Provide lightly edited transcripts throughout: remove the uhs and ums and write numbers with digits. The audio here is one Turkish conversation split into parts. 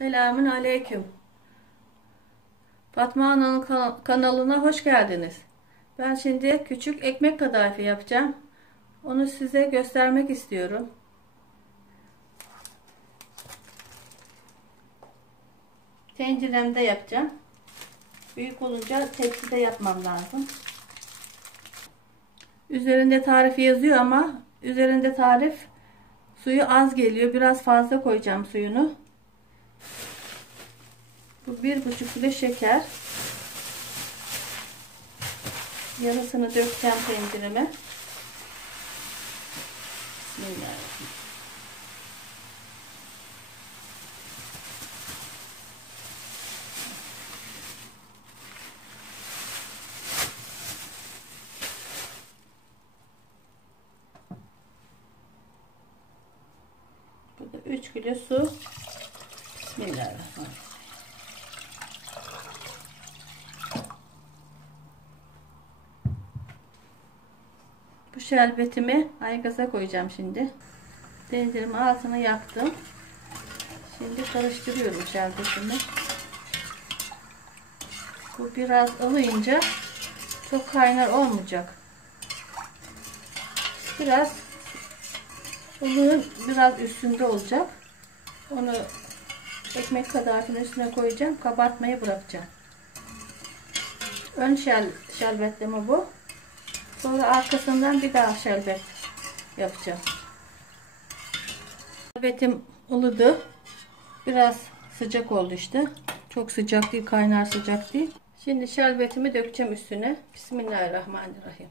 Selamün aleyküm. Fatma Ana'nın kanalına hoş geldiniz. Ben şimdi küçük ekmek kadayıfı yapacağım. Onu size göstermek istiyorum. Tenceremde yapacağım. Büyük olunca tepside yapmam lazım. Üzerinde tarifi yazıyor ama üzerinde tarif suyu az geliyor. Biraz fazla koyacağım suyunu. Bu 1,5 kilo şeker. Yarısını dökeceğim tencereme. Bismillahirrahmanirrahim. Burada 3 kilo su. Bismillahirrahmanirrahim. Bu şerbetimi aygaza koyacağım şimdi. Tenceremin altını yaktım. Şimdi karıştırıyorum şerbetimi. Bu biraz ılıyınca çok kaynar olmayacak. Biraz ılığın biraz üstünde olacak. Onu ekmek kadayıfının üstüne koyacağım. Kabartmayı bırakacağım. Ön şerbetleme bu. Sonra arkasından bir daha şerbet yapacağım. Şerbetim ılıdı. Biraz sıcak oldu işte. Çok sıcak değil, kaynar sıcak değil. Şimdi şerbetimi dökeceğim üstüne. Bismillahirrahmanirrahim.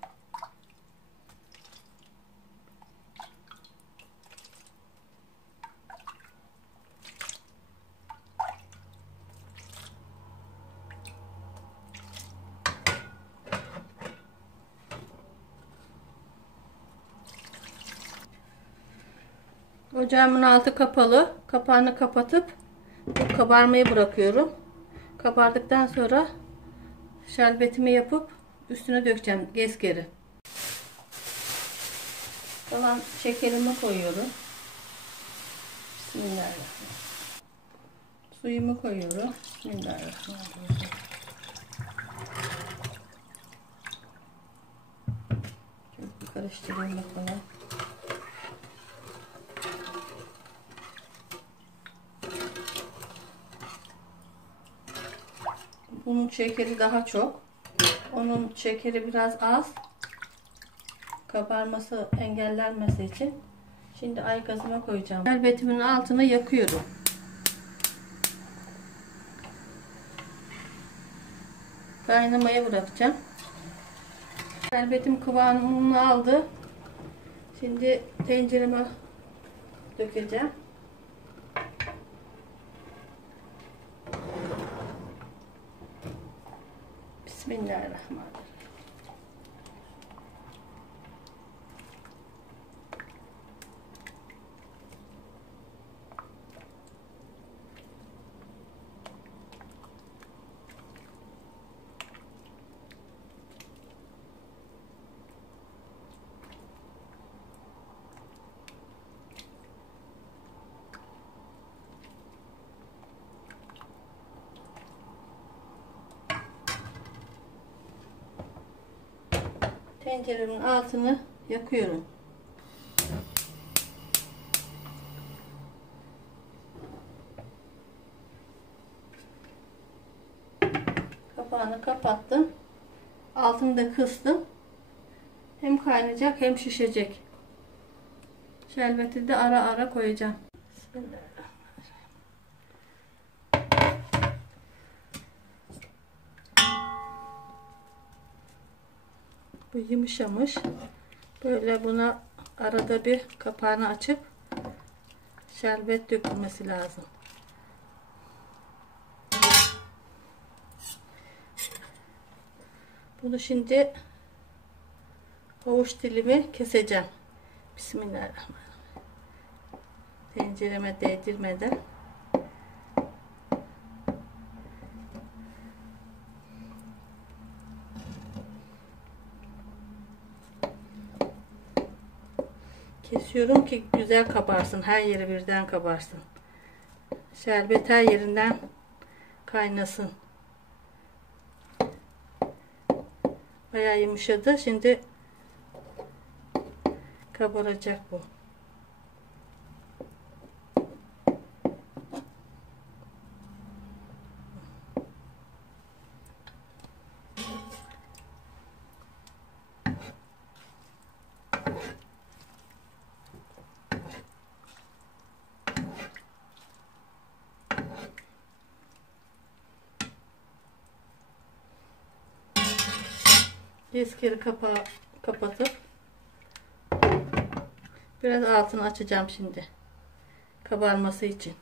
Ocağımın altı kapalı. Kapağını kapatıp kabarmayı bırakıyorum. Kabardıktan sonra şerbetimi yapıp üstüne dökeceğim geri. Kalan şekerimi koyuyorum. Bismillahirrahmanirrahim. Suyumu koyuyorum. Bismillahirrahmanirrahim. Şöyle bir karıştırayım bakalım. Bunun şekeri daha çok. Onun şekeri biraz az. Kabarması engellenmesi için. Şimdi aygazıma koyacağım. Şerbetimin altını yakıyorum. Kaynamaya bırakacağım. Şerbetim kıvamını aldı. Şimdi tencereme dökeceğim. Bismillahirrahmanirrahim. Tenceremin altını yakıyorum. Kapağını kapattım. Altını da kıstım. Hem kaynayacak hem şişecek. Şerbeti de ara ara koyacağım. Bismillahirrahmanirrahim. Bu yumuşamış. Böyle buna arada bir kapağını açıp şerbet dökülmesi lazım. Bunu şimdi havuç dilimi keseceğim. Bismillahirrahmanirrahim. Tencereme değdirmeden. Kesiyorum ki güzel kabarsın. Her yeri birden kabarsın. Şerbet her yerinden kaynasın. Bayağı yumuşadı. Şimdi kabaracak bu. Bir kere kapağı kapatıp biraz altını açacağım şimdi. Kabarması için.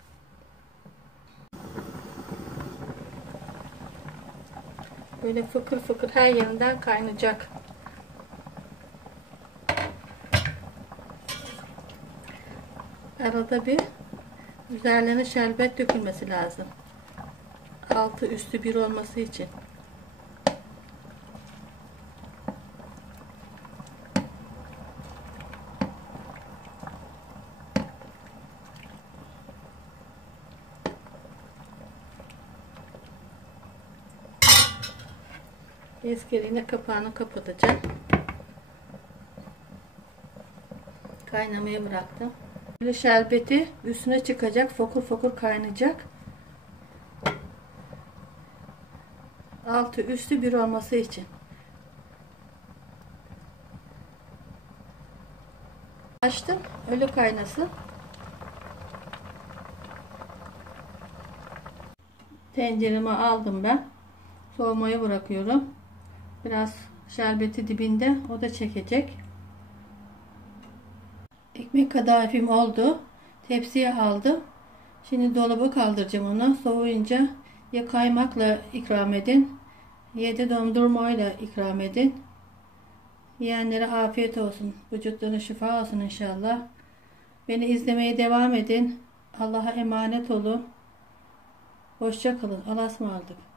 Böyle fıkır fıkır her yerinden kaynayacak. Arada bir üzerlerine şerbet dökülmesi lazım. Altı üstü bir olması için. Yine kapağını kapatacağım. Kaynamaya bıraktım. Böyle şerbeti üstüne çıkacak, fokur fokur kaynayacak. Altı üstü bir olması için. Açtım, öyle kaynasın. Tencereme aldım ben. Soğumaya bırakıyorum. Biraz şerbeti dibinde, o da çekecek. Ekmek kadayıfım oldu. Tepsiye aldım. Şimdi dolaba kaldıracağım onu. Soğuyunca ya kaymakla ikram edin ya da dondurmayla ikram edin. Yiyenlere afiyet olsun. Vücutlarına şifa olsun inşallah. Beni izlemeye devam edin. Allah'a emanet olun. Hoşça kalın. Allah'a ısmarladık.